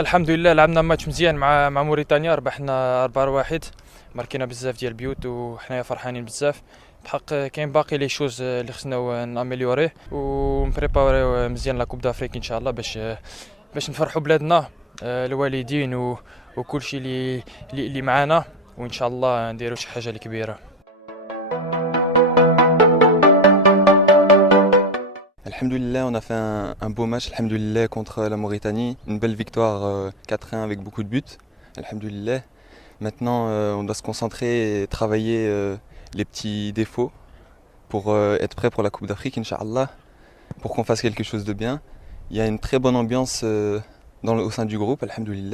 الحمد لله لعبنا ماتش مزيان مع موريتانيا، ربحنا 4-1. ماركينا بزاف ديال البيوت وحنايا فرحانين بزاف. بحق كاين باقي لي شوز اللي خصنا ناميليوريه ونبريباريو مزيان لا كوب دافريك ان شاء الله باش نفرحوا بلادنا، الوالدين وكل شيء اللي معانا، وان شاء الله نديروا شي حاجه كبيره. Alhamdoulilah, on a fait un beau match, alhamdoulilah, contre la Mauritanie. Une belle victoire 4-1 avec beaucoup de buts, alhamdoulilah. Maintenant, on doit se concentrer et travailler les petits défauts pour être prêt pour la Coupe d'Afrique, Inch'Allah, pour qu'on fasse quelque chose de bien. Il y a une très bonne ambiance au sein du groupe, alhamdoulilah.